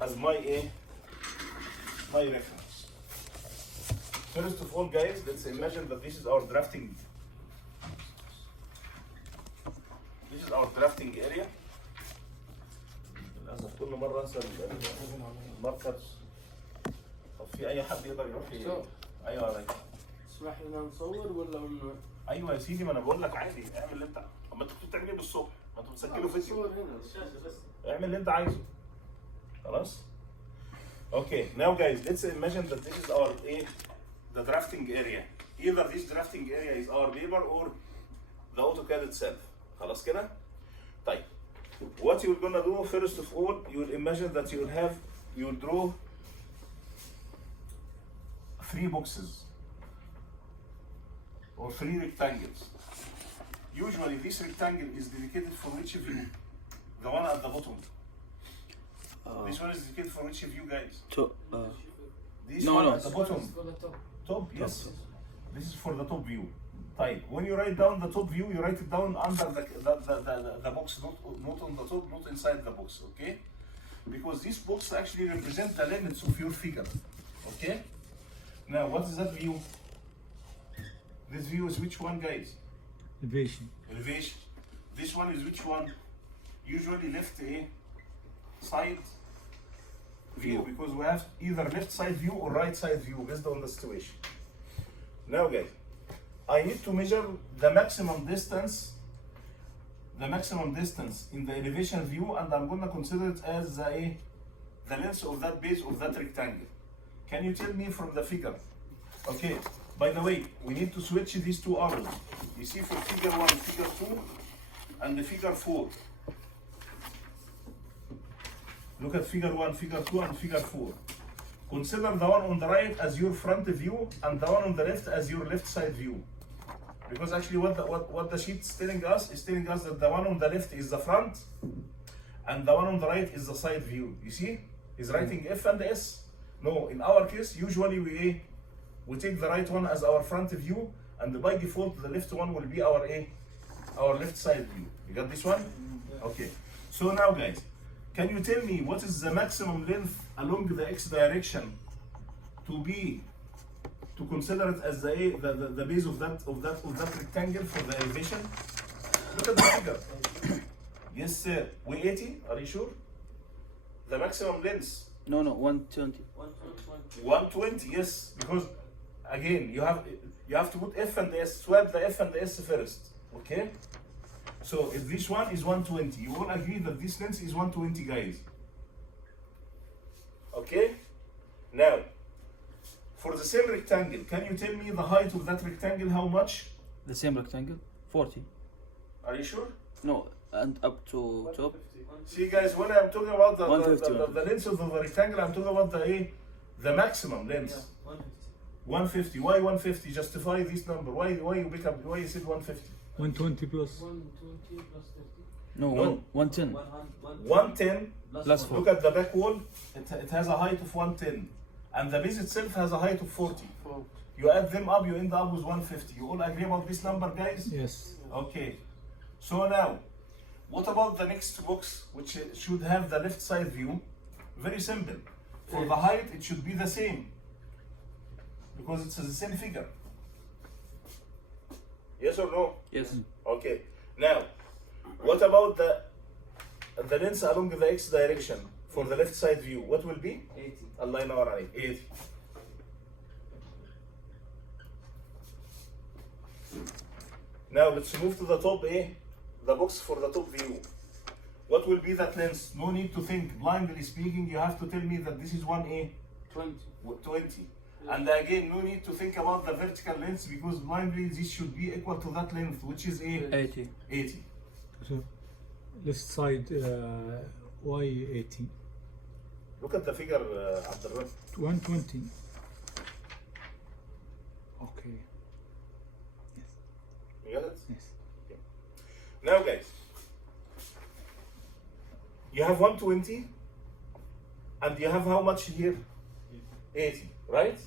as my reference. First of all, guys, let's imagine that this is our drafting. This is our drafting area. للأسف كل مرة أنسى الماركرز. طب في أي حد يقدر يروح أيوه عليك. تسمح لنا نصور ولا من؟ أيوه يا سيدي، ما أنا بقول لك عادي اعمل اللي أنت. أما أنت كنت بتعمل إيه بالصبح؟ ما أنت بتسجله فيديو. صور هنا الشاشة بس. اعمل اللي أنت عايزه. خلاص؟ Okay, now guys, let's imagine that this is our the drafting area. Either this drafting area is our paper or the AutoCAD itself. خلاص كده؟ طيب. What you're gonna do first of all, you will imagine that you will draw 3 boxes or 3 rectangles. Usually this rectangle is dedicated for which view? The one at the bottom. This one is dedicated for which view, guys? This one at the bottom. Top, yes. This is for the top view. Right. When you write down the top view, you write it down under the box, not on the top, not inside the box, okay? Because this box actually represents the limits of your figure, okay? Now, what is that view? This view is which one, guys? Elevation. Elevation. This one is which one? Usually left side view, because we have either left side view or right side view based on the situation. Now, guys, I need to measure the maximum distance in the elevation view, and I'm going to consider it as the length of that base of that rectangle. Can you tell me from the figure? Okay, by the way, we need to switch these 2 arrows. You see for figure 1, figure 2, and the figure 4. Look at figure 1, figure 2, and figure 4. Consider the one on the right as your front view and the one on the left as your left side view. Because actually what the sheet is telling us that the one on the left is the front and the one on the right is the side view. You see? He's writing F and S. No, in our case, usually we take the right one as our front view, and by default the left one will be our left side view. You got this one? Okay. So now, guys, can you tell me what is the maximum length along the x direction to consider it as the base of that rectangle for the elevation? Look at the figure. Yes, sir. 180. Are you sure? The maximum length. No, 120. 120. Yes, because again you have to put F and S. Swap the F and the S first. Okay. So if this one is 120, you all agree that this length is 120, guys. Okay? Now, for the same rectangle, can you tell me the height of that rectangle, how much? The same rectangle? 40. Are you sure? No, and up to top. See, guys, when I'm talking about the 150. the length of the rectangle, I'm talking about the maximum length. 150. Why 150? Justify this number. Why you said 150? 120 plus. 120 plus 50. No, 110. 110 Plus 4. Look at the back wall. It has a height of 110, and the base itself has a height of 40. You add them up, you end up with 150. You all agree about this number, guys? Yes. Okay. So now, what about the next box, which should have the left side view? Very simple. For the height, it should be the same, because it's the same figure. Yes or no? Yes. Okay. Now, what about the length along the x direction for the left side view? What will be? 80. Allah yanawar alayk. 80. Now let's move to the top the box for the top view. What will be that length? No need to think. Blindly speaking, you have to tell me that this is 20. 20. And again, no need to think about the vertical length, because blindly this should be equal to that length, which is 80. 80. So left side y80. Look at the figure, Abdulrahman. 120. Okay. Yes. You got it? Yes. Okay. Now, guys, you have 120, and you have how much here? 80, right?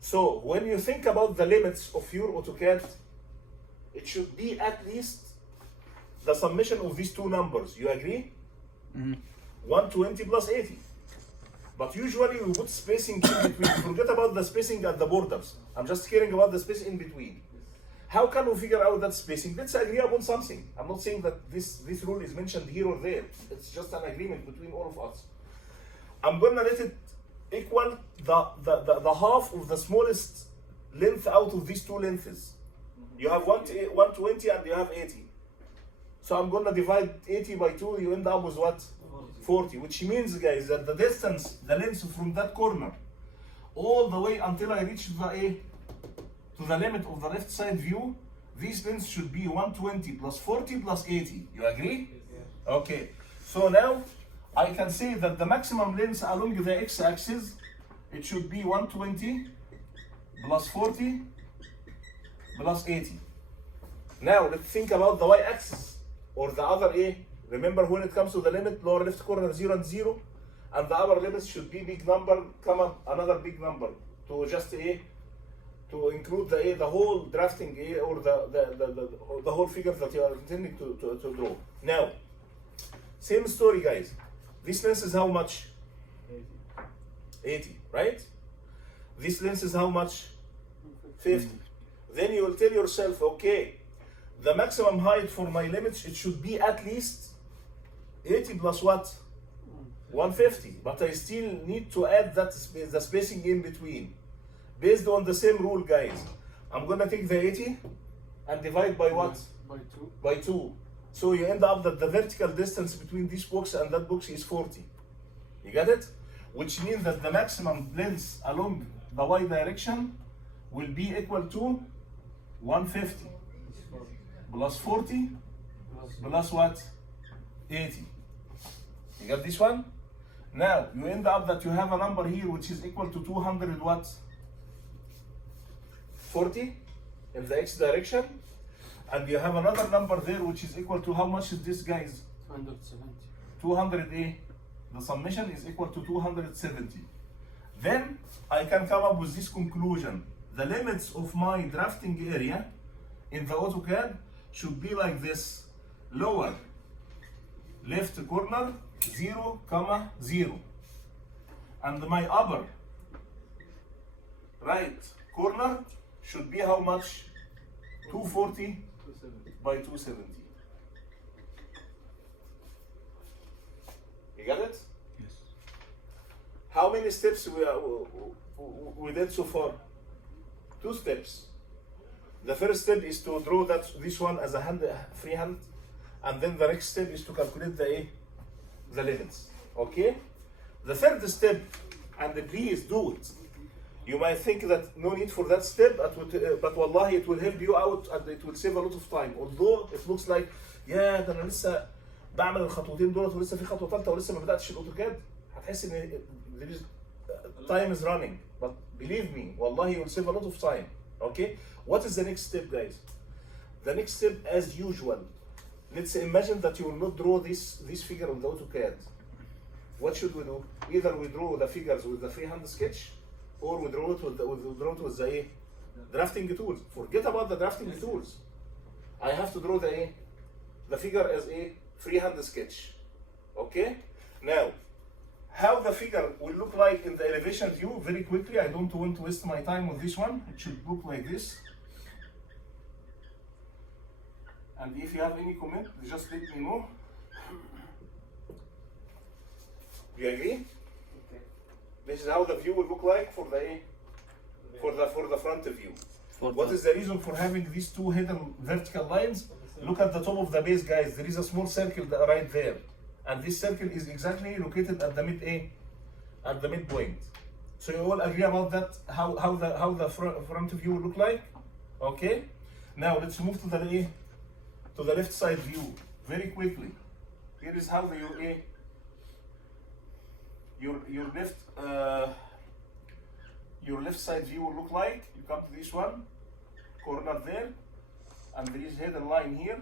So when you think about the limits of your AutoCAD, it should be at least the summation of these two numbers. You agree? Mm-hmm. 120 plus 80. But usually we put spacing in between. Forget about the spacing at the borders. I'm just caring about the space in between. How can we figure out that spacing? Let's agree upon something. I'm not saying that this rule is mentioned here or there. It's just an agreement between all of us. I'm gonna let it equal the half of the smallest length out of these two lengths. You have 120 and you have 80. So I'm gonna divide 80 by 2, you end up with what? 40, which means, guys, that the distance, the length from that corner, all the way until I reach to the limit of the left side view, these lengths should be 120 plus 40 plus 80. You agree? Yes. Okay. So now I can say that the maximum length along the x-axis, it should be 120 plus 40 plus 80. Now let's think about the y-axis or the other Remember, when it comes to the limit, lower left corner 0 and 0, and the upper limits should be big number, comma another big number to just to include the whole drafting or the whole figure that you are intending to draw. Now, same story, guys. This length is how much? 80, right? This length is how much? 50. Then you will tell yourself, okay, the maximum height for my limits, it should be at least 80 plus what? 150. But I still need to add the spacing in between. Based on the same rule, guys, I'm gonna take the 80 and divide by what? By 2. By 2. So you end up that the vertical distance between this box and that box is 40. You get it? Which means that the maximum length along the y direction will be equal to 150 plus 40 plus what? 80. You got this one? Now you end up that you have a number here which is equal to 200 what? 40 in the x direction, and you have another number there which is equal to how much is this, guys? 270. 200 the summation is equal to 270. Then I can come up with this conclusion. The limits of my drafting area in the AutoCAD should be like this: lower left corner 0, 0, and my upper right corner should be how much? 240 by 270. You got it? Yes. How many steps we did so far? 2 steps. The first step is to draw this one as a freehand, and then the next step is to calculate the limits. Okay? The third step, and please do it. You might think that no need for that step, but wallahi it will help you out and it will save a lot of time. Although it looks like ده انا لسه بعمل الخطوتين دولت ولسه في خطوه ثالثه ولسه ما بداتش الاوتوكاد، هتحس ان there is time is running. But believe me, wallahi you will save a lot of time. Okay? What is the next step, guys? The next step, as usual, let's imagine that you will not draw this figure on the AutoCAD. What should we do? Either we draw the figures with the freehand sketch, or we draw it with the drafting tools. Forget about the drafting tools. I have to draw the figure as a freehand sketch. Okay? Now, how the figure will look like in the elevation view, very quickly. I don't want to waste my time with this one. It should look like this. And if you have any comment, just let me know. You agree? Okay. This is how the view will look like for the front view. What is the reason for having these two hidden vertical lines? Look at the top of the base, guys. There is a small circle right there, and this circle is exactly located at the midpoint. So you all agree about that? How the front view will look like? Okay. Now let's move to the left side view very quickly. Here is how your left side view will look like. You come to this one corner there, and there is hidden line here,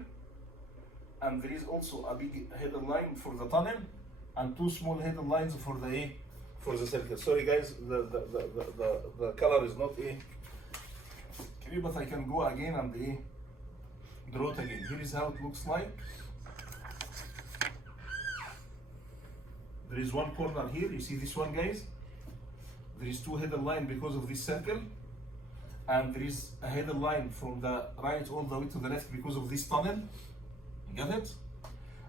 and there is also a big hidden line for the tunnel, and 2 small hidden lines for the circle. Sorry guys, the color is not clear, but I can go again and draw it again. Here is how it looks like. There is one corner here. You see this one, guys? There is two hidden line because of this circle, and there is a hidden line from the right all the way to the left because of this tunnel. You get it?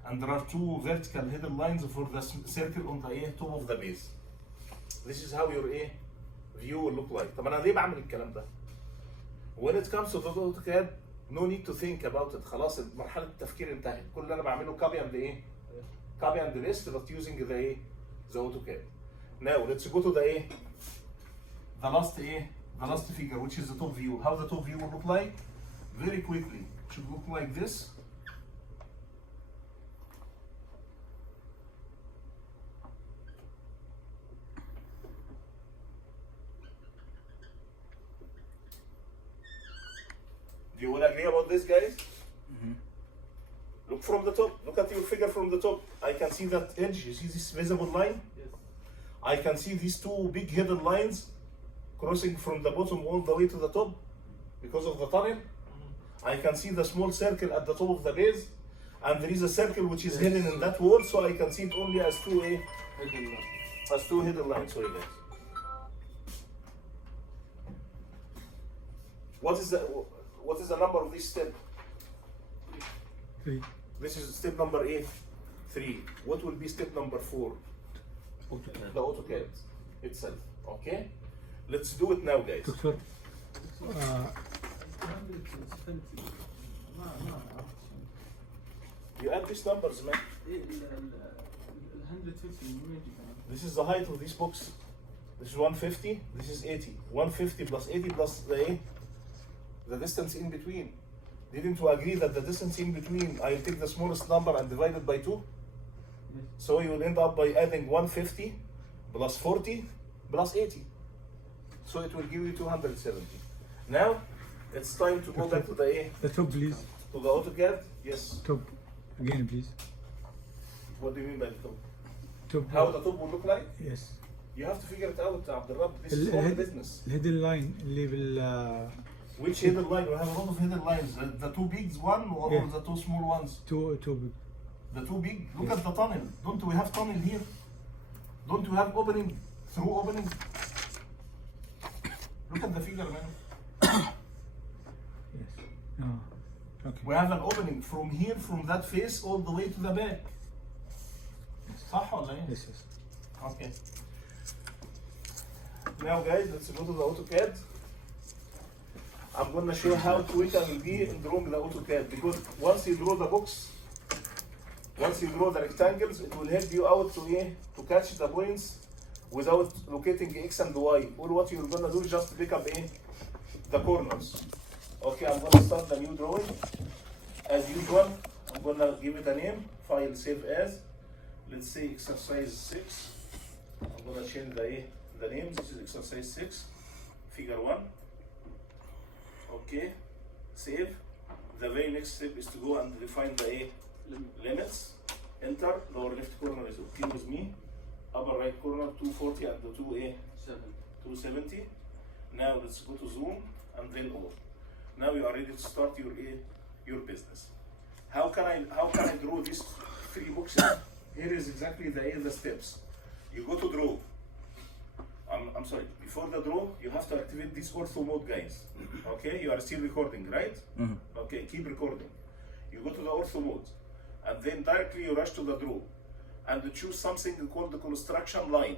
And there are two vertical hidden lines for the circle on the top of the base. This is how your view will look like. طب انا ليه بعمل الكلام ده؟ When it comes to the AutoCAD, no need to think about it. خلاص مرحلة التفكير انتهت. كل اللي انا بعمله copy and copy and paste, but using the AutoCAD. Now let's go to the last figure, which is the top view. How the top view will look like? Very quickly, it should look like this. Do you all agree about this, guys? Look from the top. Look at your figure from the top. I can see that edge. You see this visible line? Yes. I can see these two big hidden lines crossing from the bottom all the way to the top because of the tunnel. I can see the small circle at the top of the base, and there is a circle which is hidden in that wall, so I can see it only as two hidden lines. Sorry, guys. What is the number of this step? 3. This is step number 3. What will be step number 4? AutoCAD. The AutoCAD itself. Okay? Let's do it now, guys. دكتور 170 ما أعرف. You add these numbers, man. إيه ال 150 من وين جبنا؟ This is the height of this box. This is 150. This is 80. 150 plus 80 plus the distance in between. Didn't you agree that the distance in between, I'll take the smallest number and divide it by 2? Yes. So you will end up by adding 150 plus 40 plus 80. So it will give you 270. Now, it's time to go back to the top, please. to the AutoCAD. Yes. Top again, please. What do you mean by the top? Top. How the top will look like? Yes. You have to figure it out, Abdulrab. This is all the business. الهيدن لاين اللي بال Which hidden line? We have a lot of hidden lines. The two big one or Yeah. the two small ones? two big. The two big. Look Yes. at the tunnel. Don't we have tunnel here? Don't we have opening through opening? Look at the figure, man. Yes. Okay. We have an opening from here, from that face, all the way to the back. صح ولا إيه? Yes, yes. Okay. Now, guys, let's go to the AutoCAD. I'm going to show how quick I will be in drawing the AutoCAD, because once you draw the box, once you draw the rectangles, it will help you out to catch the points without locating X and Y. All what you're going to do is just pick up the corners. Okay, I'm going to start the new drawing. As usual, I'm going to give it a name, file save as. Let's say exercise 6. I'm going to change the name. This is exercise 6, figure 1. Okay, save. The very next step is to go and define the limits. Enter. Lower left corner is okay with me. Upper right corner 240 and the 270. Now let's go to zoom and then all. Now you are ready to start your business. How can I draw these 3 boxes? Here is exactly the steps. You go to draw. I'm sorry, before the draw, you have to activate this ortho mode, guys. Okay, you are still recording, right? Mm-hmm. Okay, keep recording. You go to the ortho mode, and then directly you rush to the draw, and you choose something called the construction line.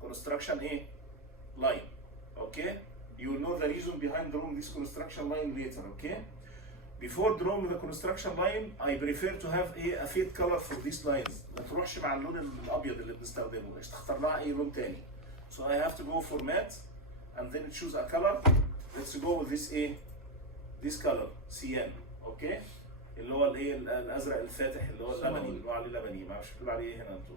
Construction line, okay? You will know the reason behind drawing this construction line later, okay? Before drawing the construction line, I prefer to have a fade color for these lines. ما تروحش مع اللون الأبيض اللي بنستخدمه، اختار لها أي لون تاني. So I have to go for matte and then choose a color. Let's go with this color CN, okay? اللي هو الازرق الفاتح اللي هو اللبني اللي هو عليه لبني ما اعرفش بتقول عليه هنا انتوا.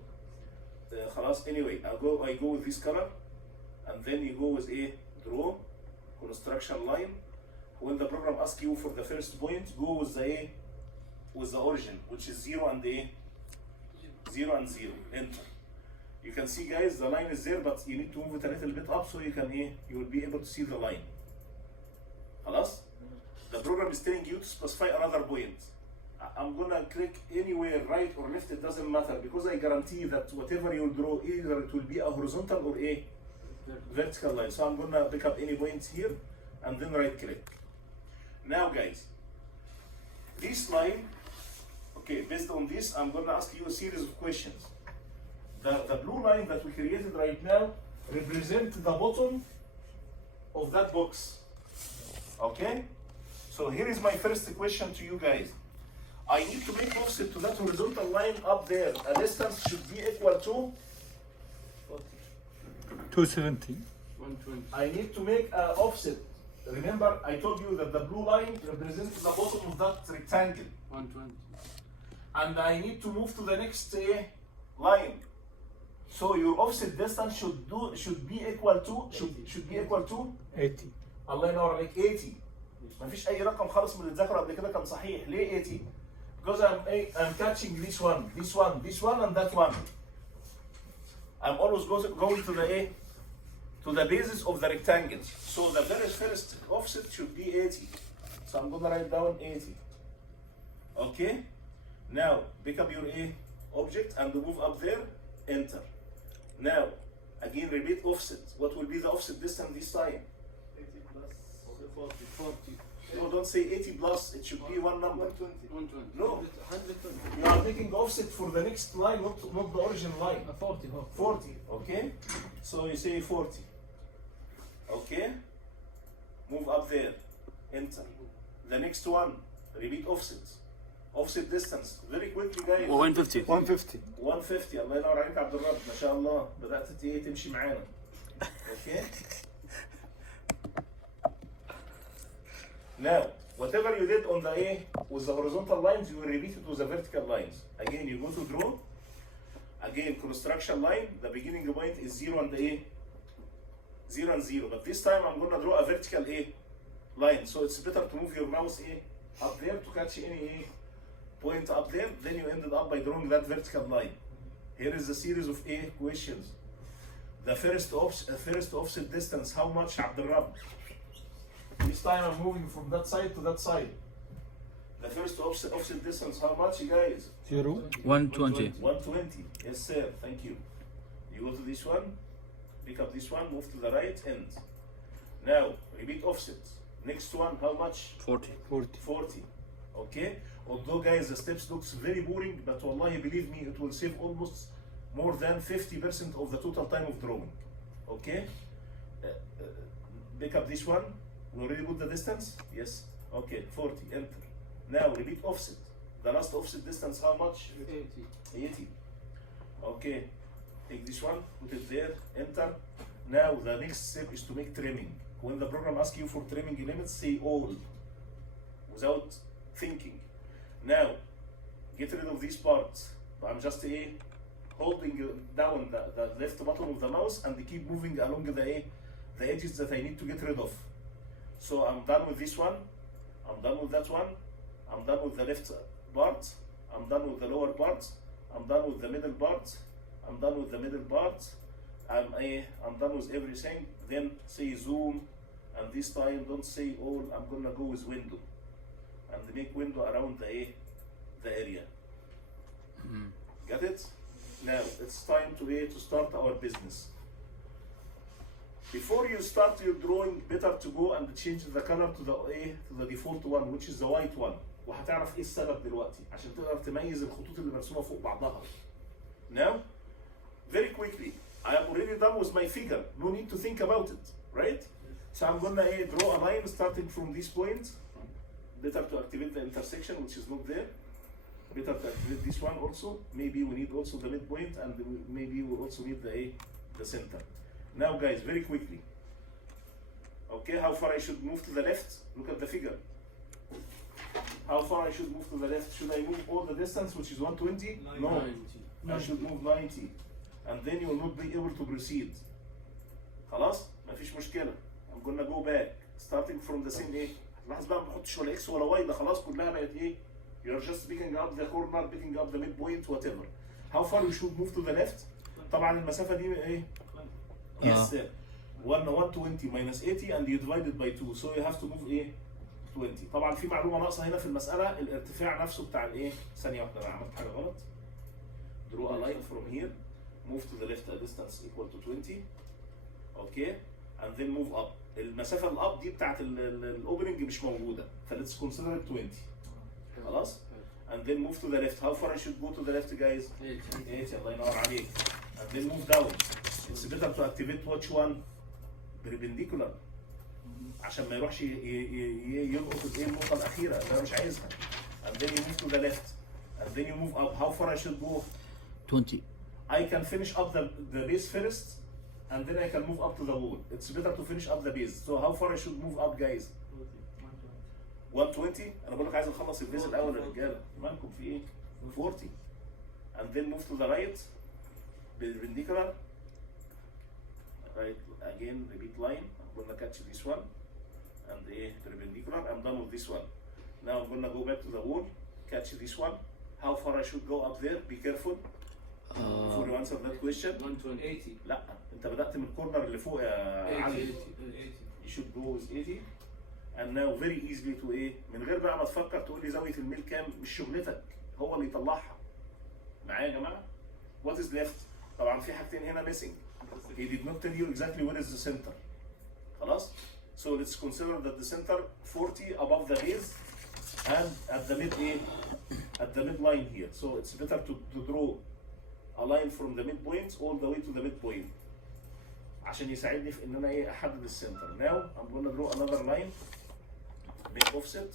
خلاص anyway I go with this color and then you go with draw construction line. When the program asks you for the first point, go with the origin, which is 0 and 0 and 0. Enter. You can see, guys, the line is there, but you need to move it a little bit up so you will be able to see the line. خلاص? The program is telling you to specify another point. I'm gonna click anywhere, right or left, it doesn't matter, because I guarantee that whatever you draw, either it will be a horizontal or a vertical line. So I'm gonna pick up any point here and then right click. Now guys, this line, okay, based on this, I'm gonna ask you a series of questions. The blue line that we created right now represents the bottom of that box. Okay? So here is my first question to you guys. I need to make offset to that horizontal line up there. A distance should be equal to, 270. 120. I need to make an offset. Remember, I told you that the blue line represents the bottom of that rectangle. 120. And I need to move to the next line. So your offset distance should be equal to 80. الله ينور عليك 80. ما فيش أي رقم خالص من اللي اتذكر قبل كده كان صحيح. ليه 80؟ Because I'm catching this one, and that one. I'm always going to the basis of the rectangle. So the very first offset should be 80. So I'm gonna write down 80. Okay? Now pick up your object and move up there, enter. Now, again repeat offset. What will be the offset distance this time? 80 plus 40. No, don't say 80 plus, it should be one number. 120. No. 120. You are making offset for the next line, not the origin line. 40. 40, okay? So you say 40. Okay? Move up there, enter. The next one, repeat offset. Offset distance, very quickly guys. 150. 150. 150. الله ينور عليك عبد الرب، ما شاء الله بدأت تمشي معانا. Okay? Now, whatever you did on the with the horizontal lines, you will repeat it with the vertical lines. Again, you go to draw. Again, construction line. The beginning point is 0 and 0 and 0. But this time I'm gonna draw a vertical line. So it's better to move your mouse up there to catch any point up there. Then you ended up by drawing that vertical line. Here is a series of questions. The first offset distance, how much, Abdurrab? This time I'm moving from that side to that side. The first offset distance, how much, you guys? 0. 120. 120. Yes, sir. Thank you. You go to this one, pick up this one, move to the right end. Now, repeat offset. Next one, how much? 40. 40. Okay? Although, guys, the steps looks very boring, but wallahi, believe me, it will save almost more than 50% of the total time of drawing. Okay? Pick up this one. We already put the distance? Yes. Okay, 40. Enter. Now, repeat offset. The last offset distance, how much? 80. 80. Okay. Take this one, put it there, enter. Now, the next step is to make trimming. When the program asks you for trimming limits, say all, without thinking. Now, get rid of these parts. I'm just holding down the left button of the mouse and keep moving along the edges that I need to get rid of. So I'm done with this one, I'm done with that one, I'm done with the left part, I'm done with the lower part, I'm done with the middle part, I'm done with the middle part, I'm done with everything. Then say zoom, and this time don't say all, I'm gonna go with window and make window around the area. Got it? Now it's time to start our business. Before you start your drawing, better to go and change the color to the default one, which is the white one. وهتعرف السبب دلوقتي عشان تقدر تميز الخطوط اللي مرسومه فوق بعضها. Now, very quickly, I am already done with my figure. No need to think about it, right? So I'm gonna draw a line starting from this point. Better to activate the intersection, which is not there. Better to activate this one also. Maybe we need also the midpoint, and maybe we also need the center. Now guys, very quickly. Okay, how far I should move to the left? Look at the figure. How far I should move to the left? Should I move all the distance, which is 120? No, 90. I should move 90. And then you will not be able to proceed. خلاص؟ مفيش مشكلة. I'm gonna go back, starting from the same لاحظ بقى ما بحطش ولا اكس ولا واي، ده خلاص كلها بقت You're just picking up the corner, picking up the midpoint, whatever. How far you should move to the left? طبعا المسافة دي Yes, sir. 120 minus 80 and you divide it by 2. So you have to move 20. طبعا في معلومه ناقصه هنا في المساله، الارتفاع نفسه بتاع الايه؟ ثانيه واحده انا عملت حاجه غلط. draw a line from here, move to the left a distance equal to 20. اوكي and then move up. المسافه الاب دي بتاعت الاوبننج مش موجوده، فليتس كونسيدر 20. خلاص؟ and then move to the left. How far I should go to the left guys? 8. الله ينور عليك. and then move down. It's better to activate which one? perpendicular. عشان ما يروحش يلقط الايه النقطه الاخيره اللي انا مش عايزها. and then you move to the left and then you move up. How far I should go? 20. I can finish up the base first and then I can move up to the wall. It's better to finish up the base. So how far I should move up guys? 120. انا بقول لك عايز اخلص البيز الاول يا رجاله، مالكم في ايه؟ 40. and then move to the right perpendicular. Right again, repeat line. I'm gonna catch this one and the perpendicular. I'm done with this one. Now I'm gonna go back to the wall, catch this one. How far I should go up there? Be careful before you answer that question. 180. لا انت بدأت من الكورنر اللي فوق يا علي. 80. You should go with 80. And now very easily to ايه؟ من غير بقى ما تفكر تقول لي زاوية الميل كام، مش شغلتك، هو اللي يطلعها. معايا يا جماعة؟ What is left؟ طبعا في حاجتين هنا missing. He did not tell you exactly where is the center. خلاص؟ So let's consider that the center 40 above the base and at the mid ايه؟ At the midline here. So it's better to draw a line from the midpoint all the way to the midpoint. عشان يساعدني في ان انا ايه احدد السنتر. Now I'm gonna draw another line. Make offset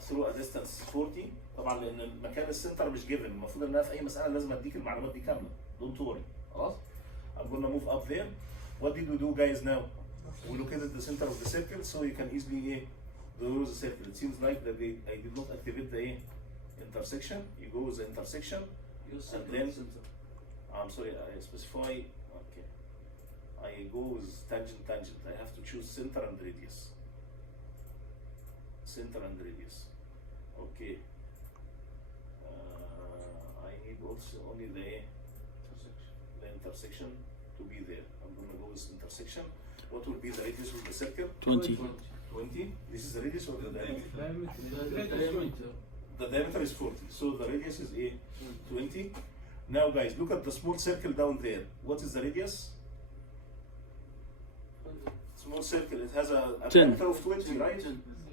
through a distance 40. طبعا لان مكان السنتر مش given، المفروض ان انا في اي مساله لازم اديك المعلومات دي كامله. Don't worry. خلاص؟ I'm gonna move up there. What did we do guys now? We located the center of the circle so you can easily ايه draw the circle. It seems like that I did not activate the ايه intersection. You go with the intersection. And then I'm sorry, I specify. Okay, I go with tangent. I have to choose center and radius. Center and radius. Okay. I need also only the intersection to be there. I'm gonna go with intersection. What will be the radius of the circle? 20. 20. This is the radius or the diameter? Diameter. The diameter is 40. So the radius is a 20. Now guys, look at the small circle down there. What is the radius? Small circle, it has a 10. diameter of 20, right?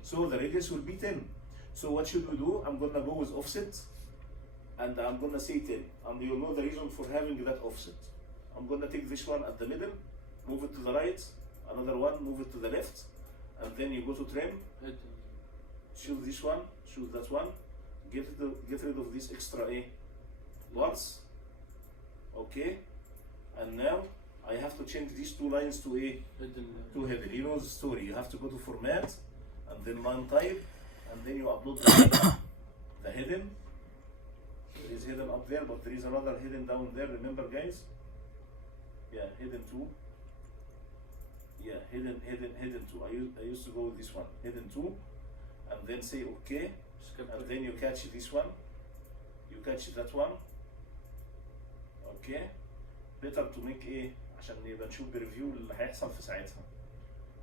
So the radius will be 10. So what should we do? I'm gonna go with offset and I'm gonna say 10. And you'll know the reason for having that offset. I'm gonna take this one at the middle, move it to the right, another one, move it to the left, and then you go to trim, choose this one, choose that one, get rid of this extra A parts. Okay, and now I have to change these two lines to A to hidden. You know the story. You have to go to format and then line type, and then you upload the hidden. There is hidden up there, but there is another hidden down there. Remember, guys? Yeah, hidden two. Yeah, hidden two. I used to go with this one, hidden two, and then say okay, and then you catch this one, you catch that one. Okay, better to make ايه عشان نبقى نشوف بريفيو اللي هيحصل في ساعتها.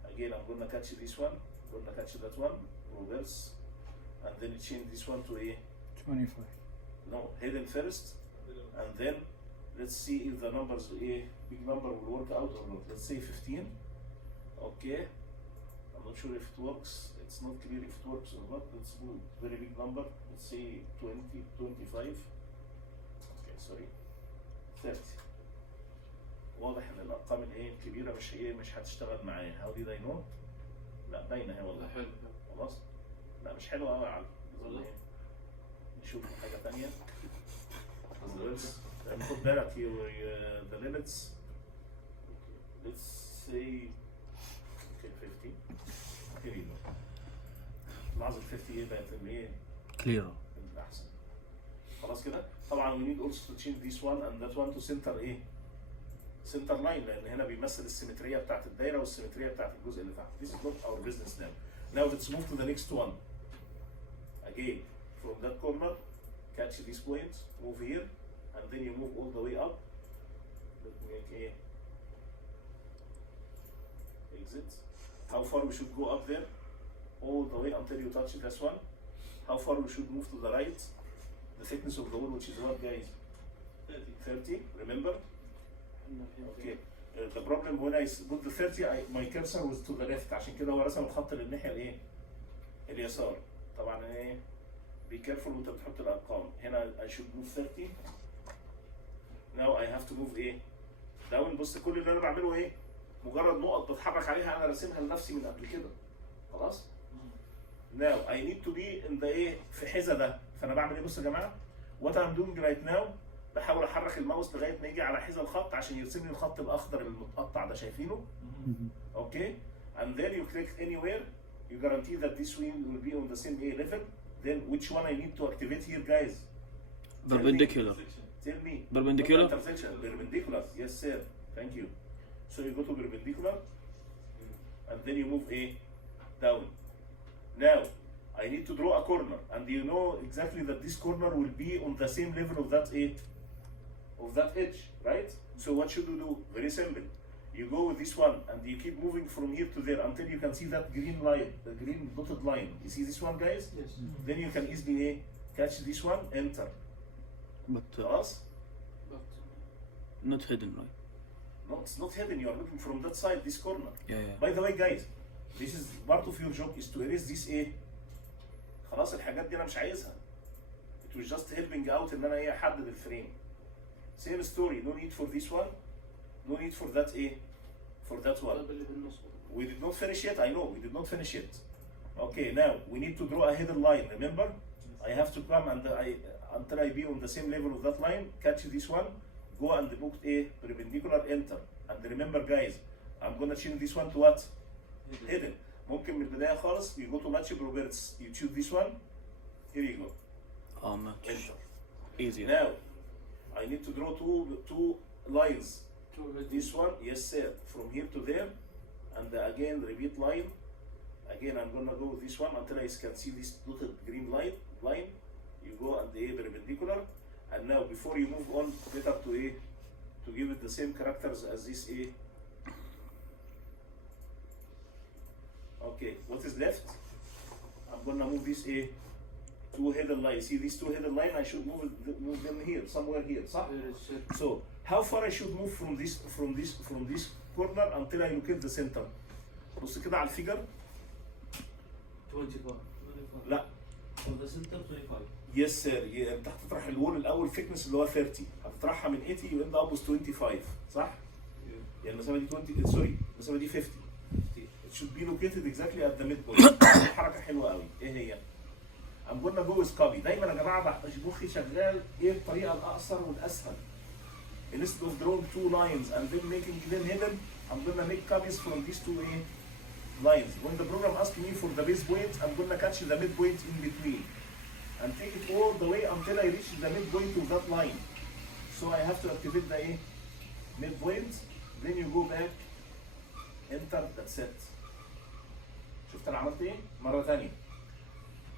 Again, I'm gonna catch this one, gonna catch that one, reverse, and then change this one to a 25. no hidden first, and then let's see if the numbers a big number will work out or not. Let's say 15. Okay, I'm not sure if it works. It's not clear if it works or not. Let's do very big number. Let's say 20, 25. Okay, sorry. 30. واضح ان الارقام الايه الكبيره مش هتشتغل معايا. How did I know؟ لا باينه اهي والله. حلو. خلاص؟ لا مش حلوه قوي يا علي. والله. نشوف حاجه ثانيه. خد بالك the limits. Let's say okay 50. Here you go. معظم 50 ايه بقت الايه؟ Clear. الاحسن. خلاص كده؟ طبعا we need also to change this one and that one to center ايه؟ center line لان هنا بيمثل السيمتريه بتاعت الدايره والسيمتريه بتاعت الجزء اللي تحت. This is not our business now. Now let's move to the next one. Again, from that corner, catch this point, move here, and then you move all the way up. Let me make a exit. How far we should go up there? all the way until you touch this one. How far we should move to the right? The thickness of the wall, which is what, guys? 30, remember? Okay. The problem when I put the 30, my cursor was to the left, عشان كده هو رسم الخط للناحية الايه؟ اليسار. طبعا ايه؟ be careful وانت بتحط الأرقام. هنا I should move 30. Now I have to move ايه؟ down. بص كل اللي انا بعمله ايه؟ مجرد نقط بتحرك عليها انا راسمها لنفسي من قبل كده. خلاص؟ Now I need to be in the ايه؟ في حذا ده. فانا بعمل ايه بصوا يا جماعة؟ What I'm doing right now بحاول احرك الماوس لغايه ما يجي على حذا الخط عشان يرسم لي الخط الاخضر المتقطع ده شايفينه؟ اوكي؟ And then you click anywhere, you guarantee that this will be on the same A level. Then which one I need to activate here, guys? Perpendicular. Tell me. Perpendicular? Intersection. Perpendicular. Yes, sir. Thank you. So you go to perpendicular, and then you move A down. Now, I need to draw a corner, and you know exactly that this corner will be on the same level of that A, of that edge, right? So what should you do? Very simple. You go with this one, and you keep moving from here to there until you can see that green line, the green dotted line. You see this one, guys? Yes. Then you can easily catch this one, enter. But خلاص? But not hidden, right? No, it's not hidden. You are looking from that side, this corner. Yeah, yeah. By the way, guys, this is part of your job is to erase this A. خلاص الحاجات دي أنا مش عايزها. It was just helping out إن أنا إيه أحدد الفريم. Same story. No need for this one. No need for that A. For that one. اللي بالنص. We did not finish yet. I know we did not finish yet. Okay, now we need to draw a hidden line. Remember, I have to come and until I be on the same level of that line. Catch this one. Go and book A perpendicular. Enter. And remember, guys, I'm gonna change this one to what? Hidden. ممكن من البداية خالص. You go to match properties. You choose this one. Here you go. Oh, much Enter. easier. Now, I need to draw two lines. This one, yes sir, from here to there, and again repeat line. Again, I'm gonna go with this one until I can see this dotted green line. You go and A perpendicular, and now before you move on, better to A, to give it the same characters as this A. Okay, what is left? I'm gonna move this A. Two hidden lines. See these two hidden lines? I should move them here, somewhere here. صح? So how far I should move from this corner until I locate the center. بص كده على الفيجر. 25. لا. From the center 25. Yes sir. انت هتطرح الوول الاول thickness اللي هو 30. هتطرحها من 80 you end up with 25 صح؟ يعني المسافه دي 20 سوري المسافه دي 50. It should be located exactly at the midpoint. حركه حلوه قوي. ايه هي؟ I'm gonna go with copy. دايما يا جماعه مخي شغال ايه الطريقه الاقصر والاسهل. Instead of drawing two lines and then making them hidden, I'm gonna make copies from these two lines. When the program asks me for the base point, I'm gonna catch the midpoint in between and take it all the way until I reach the midpoint of that line. So I have to activate the midpoint. Then you go back, enter, that's it. شفت انا عملت ايه؟ مرة ثانية.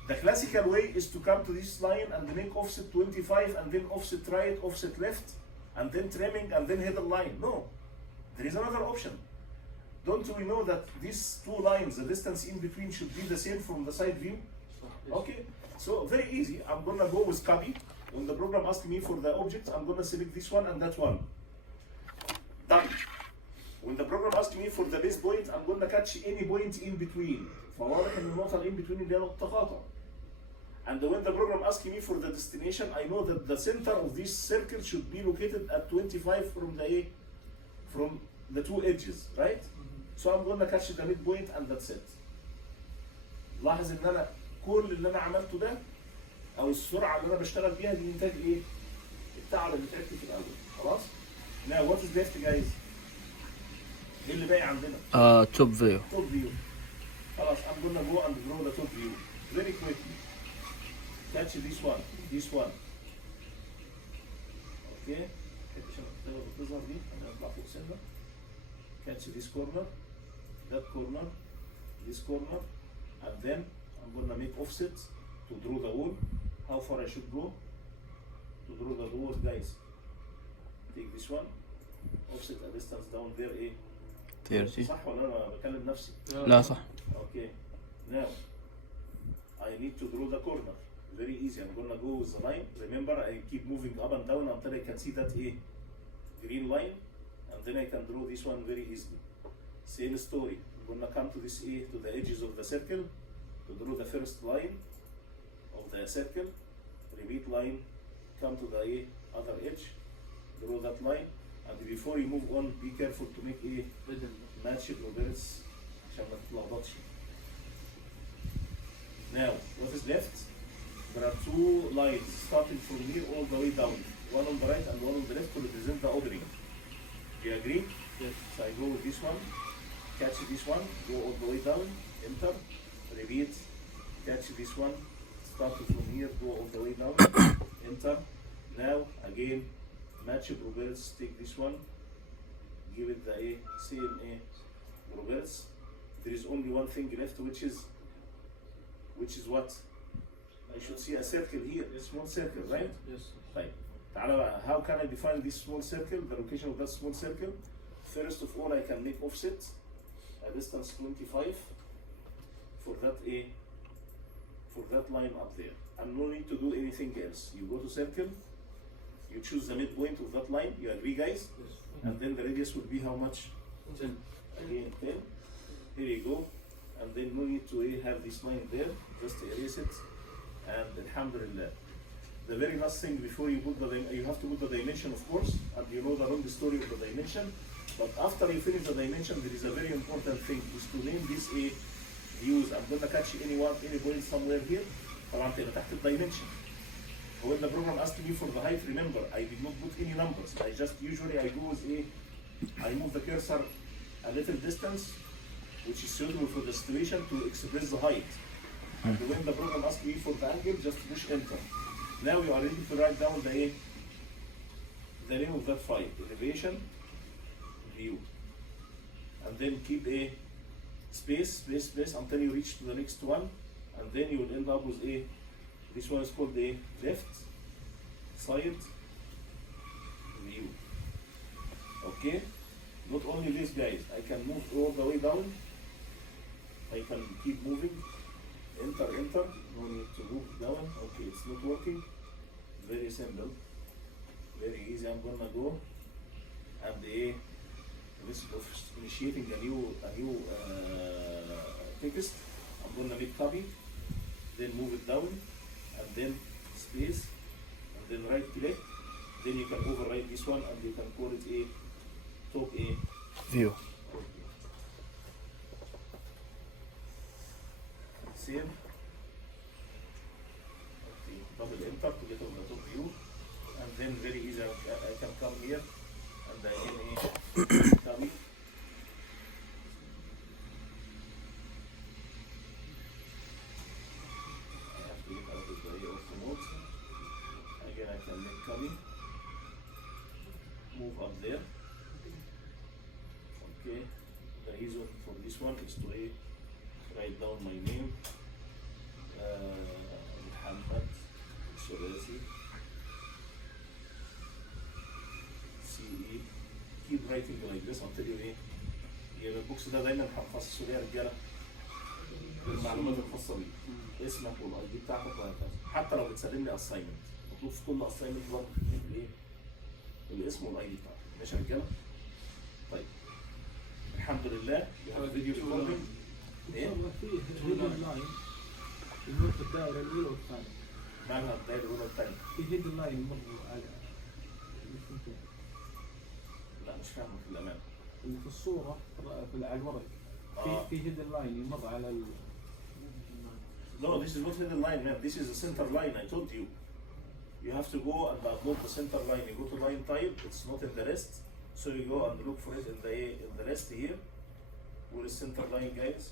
The classical way is to come to this line and make offset 25 and then offset right, offset left, and then trimming and then hidden line. No, there is another option. Don't we know that these two lines, the distance in between should be the same from the side view? Okay, so very easy. I'm gonna go with copy. When the program asks me for the object, I'm gonna select this one and that one. Done. When the program asks me for the base point, I'm gonna catch any point in between. فواضح ان النقطة اللي in between اللي هي نقطة تقاطع. And when the program asks me for the destination, I know that the center of this circle should be located at 25 from the two edges, right? So I'm gonna catch the midpoint and that's it. لاحظ ان انا كل اللي انا عملته ده او السرعة اللي انا بشتغل بيها دي انتاج ايه؟ التعب اللي تعبته في الاول، خلاص؟ Now what is left guys؟ ايه اللي باقي عندنا؟ Top view. Top view. خلاص I'm gonna go and draw the top view very quickly. Catch this one, this one. Okay. عشان الكتابة بتظهر دي أنا هطلع فوق سنة. Catch this corner, that corner, this corner, and then I'm gonna make offset to draw the wall. How far I should go to draw the wall, guys? Take this one, offset a distance down there. 30. صح ولا أنا بكلم نفسي؟ لا صح. Okay. Now I need to draw the corner. Very easy. I'm gonna go with the line. Remember, I keep moving up and down until I can see that green line, and then I can draw this one very easily. Same story. I'm gonna come to this to the edges of the circle to draw the first line of the circle. Repeat line. Come to the other edge. Draw that line. And before you move on, be careful to make match Roberts عشان ما تتلخبطش. Now, what is left? There are two lines starting from here all the way down. One on the right and one on the left to represent the opening. Do you agree? Yes. So I go with this one, catch this one, go all the way down, enter, repeat, catch this one, start from here, go all the way down, enter. Now, again, match reverse, take this one, give it the same reverse. There is only one thing left, which is what? I should see a circle here, a small circle, right? Yes. Right. تعالى بقى, how can I define this small circle, the location of that small circle? First of all, I can make offset, a distance 25 for that line up there. And no need to do anything else. You go to circle, you choose the midpoint of that line, you agree guys? Yes. And then the radius will be how much? 10. Again 10. Here you go. And then no need to have this line there, just erase it. And alhamdulillah. The very last thing before you put you have to put the dimension, of course, and you know the long story of the dimension. But after you finish the dimension, there is a very important thing, is to name this views. I'm gonna catch any point somewhere here. طبعا تبقى تحت الدايمنشن. When the program asked me for the height, remember, I did not put any numbers. I just usually I go with I move the cursor a little distance, which is suitable for the situation to express the height. And when the program asks me for the angle, just push enter. Now you are ready to write down the name of that file, elevation view. And then keep a space until you reach to the next one. And then you will end up with this one is called the left side view. Okay? Not only this guys, I can move all the way down. I can keep moving. Enter, no need to move down. Okay, it's not working. Very simple, very easy. I'm gonna go and this of initiating a new text. I'm gonna make copy, then move it down, and then space, and then right click. Then you can override this one, and you can call it top view. Save. Okay, double enter to get on the top view, and then very easy. I can come here and I copy. I have to get out of the way of the mode. Again, I can make copy. Move up there. Okay. The reason for this one is to write down my name. Muhammad Shirazi. CE. Keep writing like this until you يبقى البوكس ده دايما هنخصصه ليه يا رجاله بالمعلومات الخاصه بيه. اسمك والاي دي بتاعتك وهكذا. حتى لو بتسلم لي اساينمنت، مطلوب في كل اساينمنت برضه الاسم والاي دي بتاعتك. ماشي يا رجاله؟ طيب. الحمد لله فيديو ريكوردنج. في هيدن لاين يمر في الدائرة الأولى والثانية. مالها الدائرة الأولى والثانية؟ في هيدن لاين يمر على لا مش فاهمك للأمانة. اللي في الصورة على الورق. في هيدن لاين يمر على ال. No, this is not hidden line, man. This is a center line. I told you. You have to go and upload the center line. You go to line type. It's not in the rest, so you go and look for it in the rest here. Where is center line, guys?